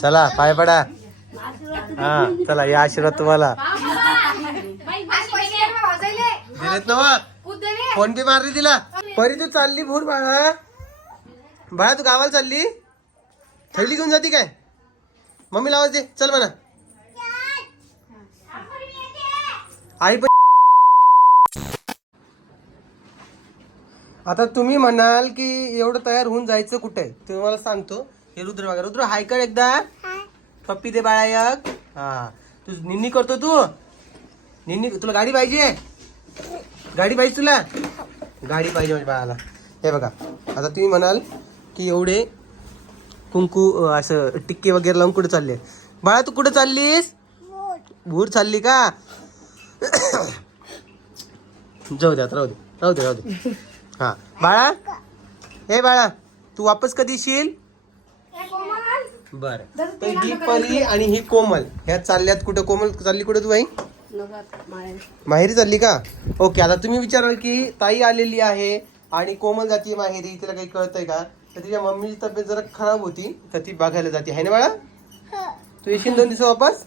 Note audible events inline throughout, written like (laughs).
चला पाय पडा. हा चला या आशीर्वाद तुम्हाला. दिलेत ना मग? फोन पे मारली तिला. परी तू चालली भूर बाळा. बाळा तू गावाला चालली? थैली घेऊन जाती काय? मम्मी लावा दे. चल म्हणा. आई पण आता तुम्ही म्हणाल की एवढं तयार होऊन जायचं कुठे? तुम्हाला सांगतो. हे रुद्र बघा रुद्र हाय कर एकदा. पप्पी दे बाळा एक हा. तू निन्नी करतो तू. निन्नी तुला गाडी पाहिजे? गाडी पाहिजे तुला? गाडी पाहिजे माझ्या बाळाला. हे बघा आता तुम्ही म्हणाल की एवढे कुंकू असं टिक्के वगैरे लावून कुठे चालले? बाळा तू कुठे चाललीस? भूर चालली का? जाऊ दे आता राहू दे राहू दे राहू दे. हा. बाळा हे बाळा तू वापस कधी येशील? बर. तर ही परी आणि ही कोमल. ह्या चालल्यात कुठं? कोमल चालली कुठं तू बाई? माहेरी. चालली का? ओके आता तुम्ही विचाराल की ताई आलेली आहे आणि कोमल जाती माहेरी तिला काही कळतंय का? तर तिच्या मम्मीची तब्येत जरा खराब होती तर ती बघायला जाते. आहे ना बाळा? तू येशील दोन दिवस वापस?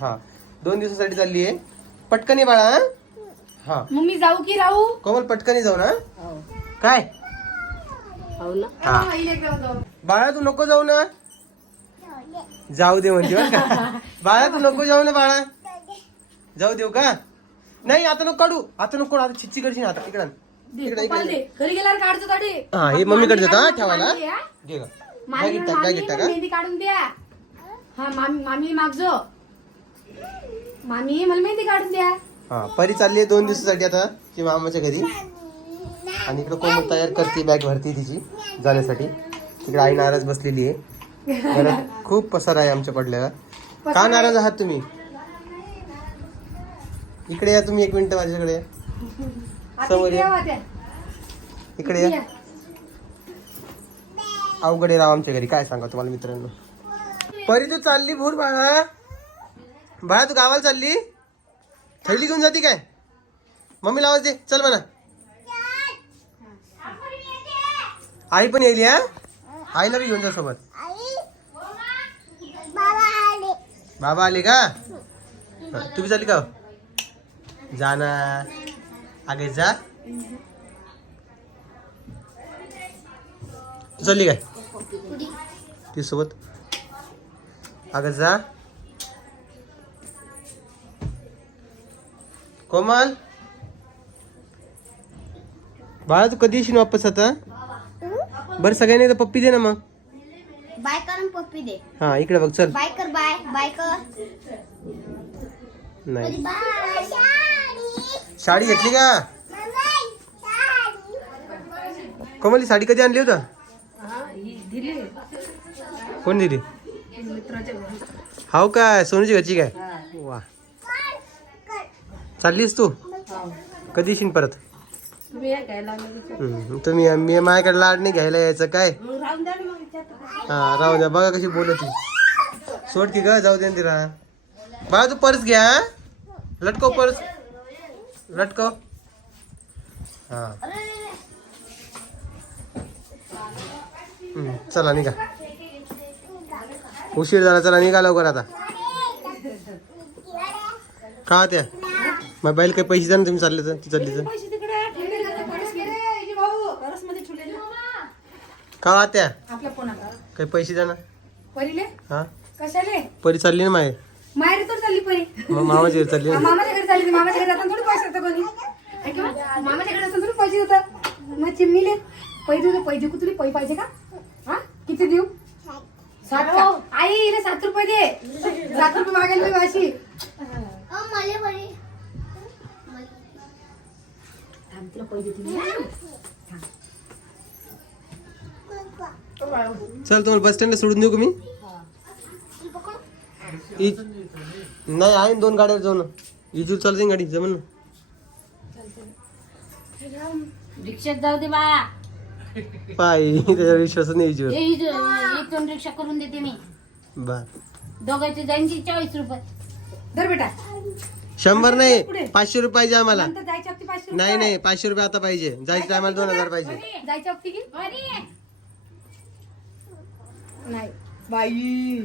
हा. दोन दिवसासाठी चालली आहे. पटकन ये बाळा हा? हा. मग मी जाऊ की राहू? कोमल पटकन जाऊ ना काय? हो ना. हा. बाळा तू नको जाऊ ना. जाऊ दे म्हणजे बरं का. (laughs) बाळा तू नको जाऊ ना बाळा. जाऊ देऊ का? नाही आता नको काढू. आता नको काढू. आता चिच्ची करशील आता. इकडं आण. इकडं पप्पाला इकडे दे. घरी गेल्यावर काढतो गाडी हा हे मम्मीकडे हा ठेवायला. घे ग. बॅगेत टाक मामी बॅगेत टाक हा. मेहंदी काढून द्या. हा मामी मामी मागजो. मामी मला मेहंदी काढून द्या. हा परी चालली आहे दोन दिवसासाठी आता ती मामाच्या घरी. आणि इकडे कोमल तयार करते बॅग भरती तिची जाण्यासाठी. तिकडे आई नाराज बसलेली आहे. घरात खूप पसार आहे आमच्या पडल्याला का नाराज आहात तुम्ही? इकडे या तुम्ही एक मिनिट माझ्याकडे या. समोर इकडे या. इकडे या. अवघड राव आमच्या घरी. काय सांगा तुम्हाला मित्रांनो? परी तू चालली भूर बाळा. बाळा तू गावाला चालली? थैली घेऊन जाती काय? मम्मी लावाच दे. चल म्हणा. आई पण येईल हा? आईला बी घेऊन जा सोबत. बाबा आले का? तुम्ही चालली का? जा ना. आगे जा. तू चालली काय? ती सोबत. जा. कोमल. बाळा तू कधी येशील वापस आता? बरं सगळ्यांनी तर पप्पी दे ना मग. बाय कर आणि पप्पी दे. हा इकडे बघ चल. बाय कर बाय. बाय कर. नाही. बाय? साडी घेतली का? कोमल साडी कधी आणली होता? हा, ही दिली कोण दिली. हाव काय? सोनूची घरची काय. वा. चाललीस तू. कधी येशील परत तुम्ही या घ्यायला लगेच. हम्म, तुम्ही मी माझ्याकडे लाड नाही घ्यायला यायचं काय. हा राहू द्या बघा कशी बोलत. ती सोड की ग जाऊ दे ना तिला. बाळा तू पर्स घ्या हा? लटकव पर्स. लटकव. हा. हम्म, चला निघा. उशीर झाला चला निघा लवकर आता. (laughs) का त्या? मग बाईल काही पैसे द्या ना तुम्ही चालले तर ती चालली तर पैसे तिकडे ठेवले ना, परस गेले, हे भाऊ, परसमध्ये ठेवले ना. का त्या आपल्या कोणाला काही पैसे द्या ना. परीले? हा? कशाले? परी चालली ना माहेर माहेर तर चालली परी. मग मामाची घरी चालली ना मामाच्या घरी चालली. मामाच्या घरी जाताना थोडी पैसे देतं कोणी. है की? मामाच्या घरी असताना थोडी पैसे देतात मग चिमणीले पैसे देतो पैसे कुठली पै पाहिजे का? हा? किती देऊ? सात का? आई इले सात रुपये दे. सात रुपये मागायला मी वाशी मला बरी थांब, तिला पैसे देते मी. चल तुम्हाला बस स्टँडला सोडून देऊ का मी? इ- नाही आहे ना दोन गाड्या जाऊ ना इजूर चालते ना गाडी जमन ना रिक्षात जाऊ दे बा. पाय त्याच्यावर विश्वास नाही इजूर. हे इथं- इथून रिक्षा करून देते मी. बर दोघांचे जाईनची चाळीस रुपये. धर बेटा. शंभर नाही पाचशे रुपये पाहिजे आम्हाला नंतर जायच्या वक्ती पाचशे रुपये. नाही नाही पाचशे रुपये आता पाहिजे. जायच्या टायमाला दोन हजार पाहिजे. जायच्या वक्ती की अरे. नाही. बाई.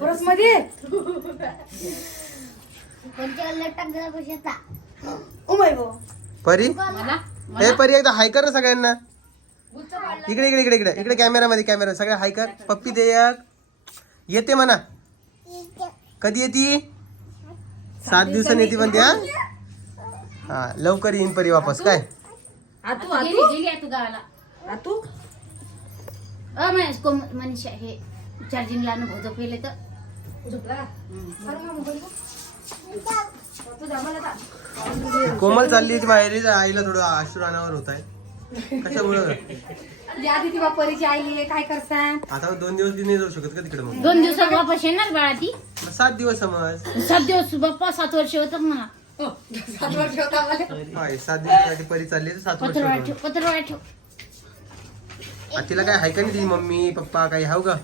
परसमध्ये? त्यांच्या लटक जरा कशाचा ओ माय गो. परी? हे परी एकदा हाय कर ना सगळ्यांना. इकडे इकडे इकडे इकडे. इकडे कॅमेरामध्ये कॅमेरा सगळे हाय कर. पप्पी दे एक. येते म्हणा. कधी येते? सात दिवसांनी येते पण त्या हा लवकर येईन परी वापस. काय? आतू आतू गेली आहे तू गावाला. आतू? मनीष कोम मनीषा हे चार्जिंग लावणं भोजो पेले तर. तू. कोमल चालली होती बाहेर आईला थोडं आश्रानावर होत आहे. कशामुळं? ती आधी ती बापरीची आई आहे काय आता दोन दिवस ती नाही जाऊ शकत का तिकडे मग? दोन दिवसात वापस येणार बाळा ती? मग सात दिवस समज सात दिवस बाप्पा सात वर्ष होतात मला हो, सात वर्ष होता मला. हाय, सात दिवसासाठी परी चालली तर सात वर्ष पत्रवाळा. ठेव पत्रवाळा ठेव आणि तिला काय हाय का नाही तिची मम्मी पप्पा काही हाव का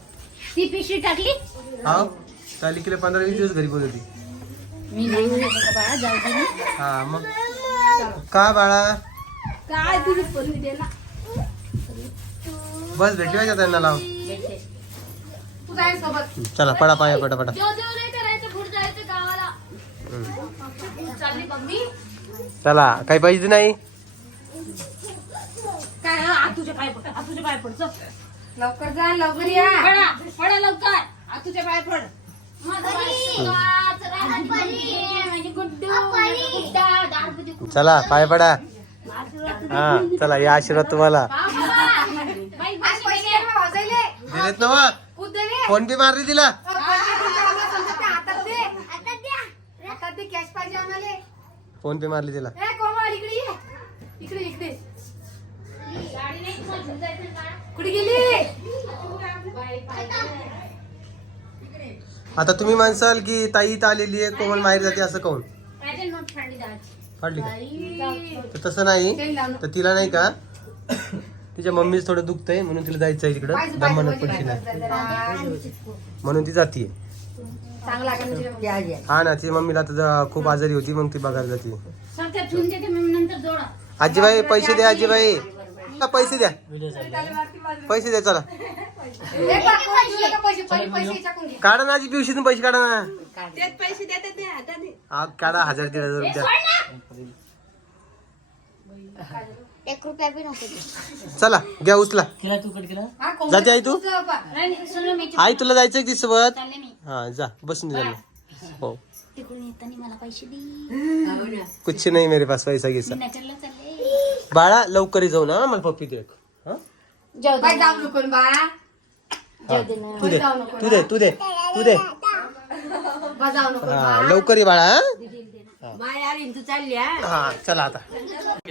ती पिशवी टाकली? हाव चालली किलो पंधरा वीस दिवस घरी होती मी नाही म्हणत होता बाळा जाऊ दे ना. हा मग? का बाळा? काय तुझी पोरगी दे ना. बस भेटली पाहिजे त्यांना लाव. भेटते. तू जाय सोबत चला पडा. पाया नाही करायचं पुढे जायचं गावाला. चालली मम्मी. चला काही पाहिजे नाही? काय हं, आतूच्या पाय पड आतूच्या पाय पड चल. लवकर जा लवकर या. पडा पडा लवकर. आतूच्या पाय पड. चला पाय पडा. हा चला या आशीर्वाद तुम्हाला. बाई. दिलेत ना वा? फोन पे मारली तिला. फोन पे मारली तिला ए कोमल इकडे ये इकडे इकडे गाडी नाही तुम्हाला घेऊन जायचं का? कुठे गेली? आता तुम्ही म्हणसाल की ताई इथं आलेली आहे कोमल माहेर जाते असं काऊन नोट फाडली का. तर तसं नाही. तर तिला नाही का? तिच्या मम्मीच थोडं दुखतंय म्हणून तिला जायचं आहे तिकडं दमानं पडशील. म्हणून ती जातीये. तुझ्या? हा ना तिच्या मम्मीला आता खूप आजारी होती मग ती बघायला जाते. आजीबाई पैसे द्या आजीबाई. पैसे द्या. पैसे द्या चला. का. काढा ना आजी पिवशीतून पैसे काढा ना. हा काढा हजार दीड हजार रुपया एक रुपया बी दे. चला घ्या उचला. हा, जाते आई तू? तुझं बा. नाही, सोनू मी आई तुला जायचंय ती सोबत? हा जा बसून जा. हो. तिकडून येताना मला पैसे दे. कुछ नाही मेरे पास पैसा घ्यायचा बाळा लवकर जाऊ ना मला पप्पी दे एक. हा? जाऊ बाई, जाऊ नको ना बाळा हा. तू दे तू दे तू दे तू दे बा, जाऊ नको हा लवकर ये बाळा हा? हा चला आता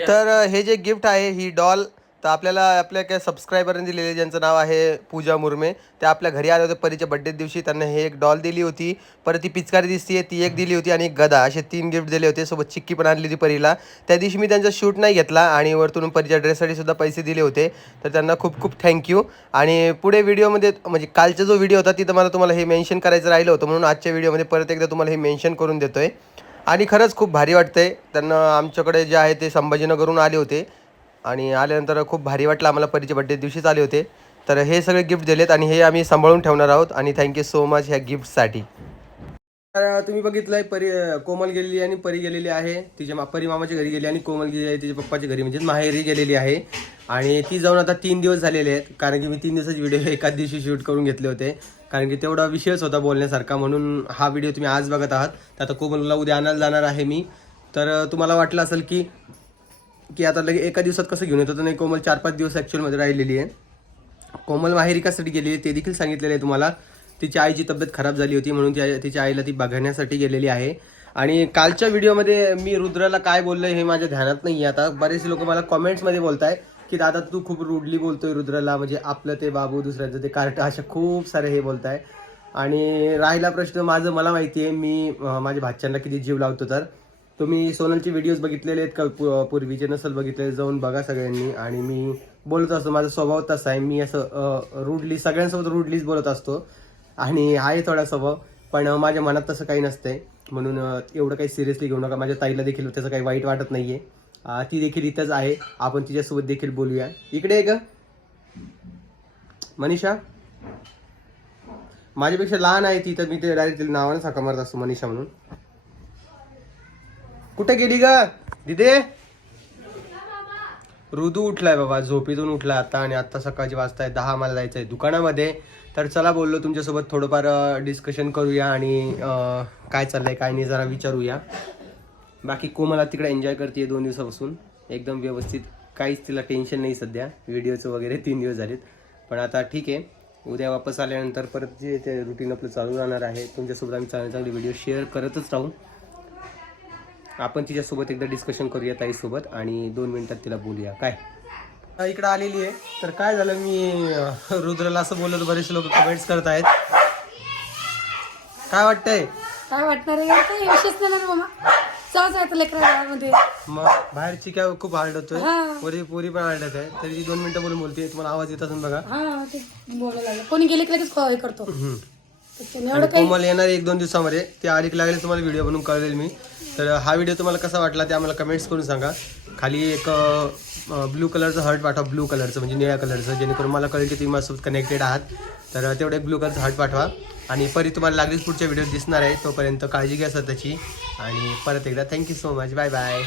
तर अ, हे जे गिफ्ट आहे ही डॉल तर आपल्याला आपल्या काही सबस्क्रायबरने दिलेले ज्यांचं नाव आहे पूजा मुर्मे ते आपल्या घरी आले होते परीच्या बड्डे दिवशी. त्यांना हे एक डॉल दिली होती. परत ती पिचकारी दिसते ती एक दिली होती आणि एक गदा. असे तीन गिफ्ट दिले होते. सोबत चिक्की पण आणली होती परीला. त्या दिवशी मी त्यांचा शूट नाही घेतला आणि वरतून परीच्या ड्रेससाठी सुद्धा पैसे दिले होते. तर त्यांना खूप खूप थँक्यू आणि पुढे व्हिडिओमध्ये म्हणजे कालचा जो व्हिडिओ होता तिथं मला तुम्हाला हे मेन्शन करायचं राहिलं होतं. म्हणून आजच्या व्हिडिओमध्ये परत एकदा तुम्हाला हे मेन्शन करून देतोय. आणि खरंच खूप भारी वाटतंय. त्यांना आमच्याकडे जे आहे ते संभाजीनगरहून आले होते. आणि आल्यानंतर खूप भारी वाटलं आम्हाला परीचे बड्डे दिवशीच आले होते. तर हे सगळे गिफ्ट दिलेत आणि हे आम्ही सांभाळून ठेवणार आहोत आणि थँक्यू सो मच ह्या गिफ्टसाठी तर तुम्ही बघितलंय परी कोमल गेलेली आणि परी गेलेली आहे. तिच्या परी मामाच्या घरी गेली आणि कोमल गेली आहे. तिच्या पप्पाच्या घरी म्हणजे माहेरी गेलेली आहे. आणि ती जाऊन आता तीन दिवस झालेले आहेत. कारण की मी तीन दिवसाचे व्हिडिओ (laughs) एकाच दिवशी शूट करून घेतले होते. कारण की तेवढा विषयच होता बोलण्यासारखा. म्हणून हा व्हिडिओ तुम्ही आज बघत आहात. तर आता कोमलला उद्या आणायला जाणार आहे मी. तर तुम्हाला वाटलं असेल की की आता लगे एका दिवसात कसं घेऊन येतो? तर नाही कोमल चार पाच दिवस ॲक्च्युअलमध्ये राहिलेली आहे. कोमल माहेरिकासाठी गेलेली ते देखील सांगितलेलं आहे तुम्हाला. तिच्या आईची तब्येत खराब झाली होती म्हणून ती तिच्या आईला ती बघण्यासाठी गेलेली आहे. आणि कालच्या व्हिडिओमध्ये मी रुद्राला काय बोललो हे माझ्या ध्यानात नाही आहे आता. बरेचसे लोक मला कॉमेंट्समध्ये बोलत आहे की दादा तू खूप रुडली बोलतोय रुद्राला. म्हणजे आपलं ते बाबू दुसऱ्याचं ते कार्ट अशा खूप सारे हे बोलत आहे आणि राहिला प्रश्न माझं मला माहिती आहे मी माझ्या भाच्यांना किती जीव लावतो तर. तुम्ही सोनलचे व्हिडिओज बघितलेले आहेत का? पू- पूर्वीचे नसल बघितलेले जाऊन बघा सगळ्यांनी. आणि मी बोलत असतो माझा स्वभाव तसा आहे. मी असं रुडली सगळ्यांसोबत रुडलीच बोलत असतो. आणि आहे थोडा स्वभाव पण माझ्या मनात तसं काही नसतंय. म्हणून एवढं काही सिरियसली घेऊ नका. माझ्या ताईला देखील त्याचं काही वाईट वाटत नाही आहे ती देखील इथंच आहे. आपण तिच्यासोबत देखील बोलूया. इकडे आहे का मनीषा. माझ्यापेक्षा लहान आहे ती तर मी ते डायरेक्ट तिला नावाने साका मारत असतो मनीषा म्हणून. कुठे गेली ग? दिदे? रुदू उठलाय बाबा झोपेतून उठला आता आणि आता सकाळची वाजता आहे दहा मला जायचं आहे दुकानामध्ये. तर चला बोललो तुमच्यासोबत थोडंफार डिस्कशन करूया आणि काय चाललंय काय नाही जरा विचारूया. बाकी कोमला तिकडे एन्जॉय करते दोन दिवसापासून. एकदम व्यवस्थित काहीच तिला टेन्शन नाही सध्या. व्हिडिओचं वगैरे तीन दिवस झालेत. पण आता ठीक आहे. उद्या वापस आल्यानंतर परत जे ते रुटीन आपलं चालू राहणार आहे तुमच्यासोबत आम्ही चांगले चांगले व्हिडिओ शेअर करतच राहू. आपण तिच्यासोबत एकदा डिस्कशन करूया ताईसोबत आणि दोन मिनिटात तिला बोलूया. काय? इकडे आलेली आहे. तर काय झालं मी रुद्रला असं बोललो बरेचसे लोक कमेंट्स करत आहेत. काय वाटतंय? काय वाटणार आहे? नाही मामा. सहज आहे मग बाहेरची काय खूप हार्ड होतोय. हा. पोरी पोरी पण हार्ड आहे तरी ती दोन मिनिटं बोलून बोलते. तुम्हाला आवाज येत असून बघा. हा ते बोलायला लागलं. कोणी गेले की लगेच हे करतो. आणि कोमल येणार एक दोन दिवसामध्ये. ते आलिक लागले तुम्हाला व्हिडिओ बनवून कळवेल मी. तर हा व्हिडिओ तुम्हाला कसा वाटला ते आम्हाला कमेंट्स करून सांगा. खाली एक ब्लू कलरचं हर्ट पाठवा ब्लू कलरचं म्हणजे निळ्या कलरचं जेणेकरून मला कळेल की तुम्ही माझ्यासोबत कनेक्टेड आहात. तर तेवढं एक ब्लू कलरचं हर्ट पाठवा. आणि परत तुम्हाला लागलीच पुढच्या व्हिडिओ दिसणार आहे तोपर्यंत काळजी घ्या स्वतःची. आणि परत एकदा thank you so much bye bye